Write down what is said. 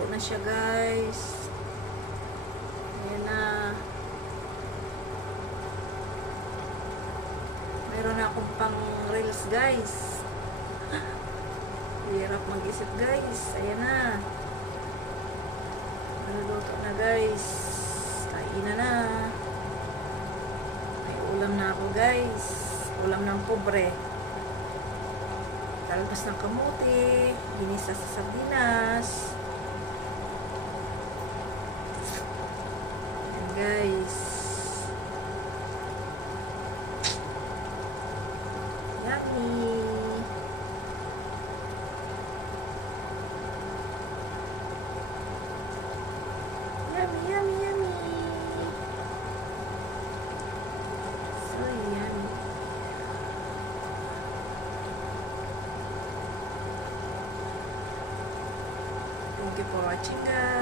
Luto na siya, guys. Ayan na. Meron na akong pang reels, guys. Hirap mag-isip, guys. Ayan na. Naluluto na, guys. Kainan na. May ulam na ako, guys. Ulam ng pobre. Talbos ng kamuti. Ginisa sa sardinas. Ayan, guys. Yummy. Yummy, yummy, yummy. So yummy. Thank you for watching, guys.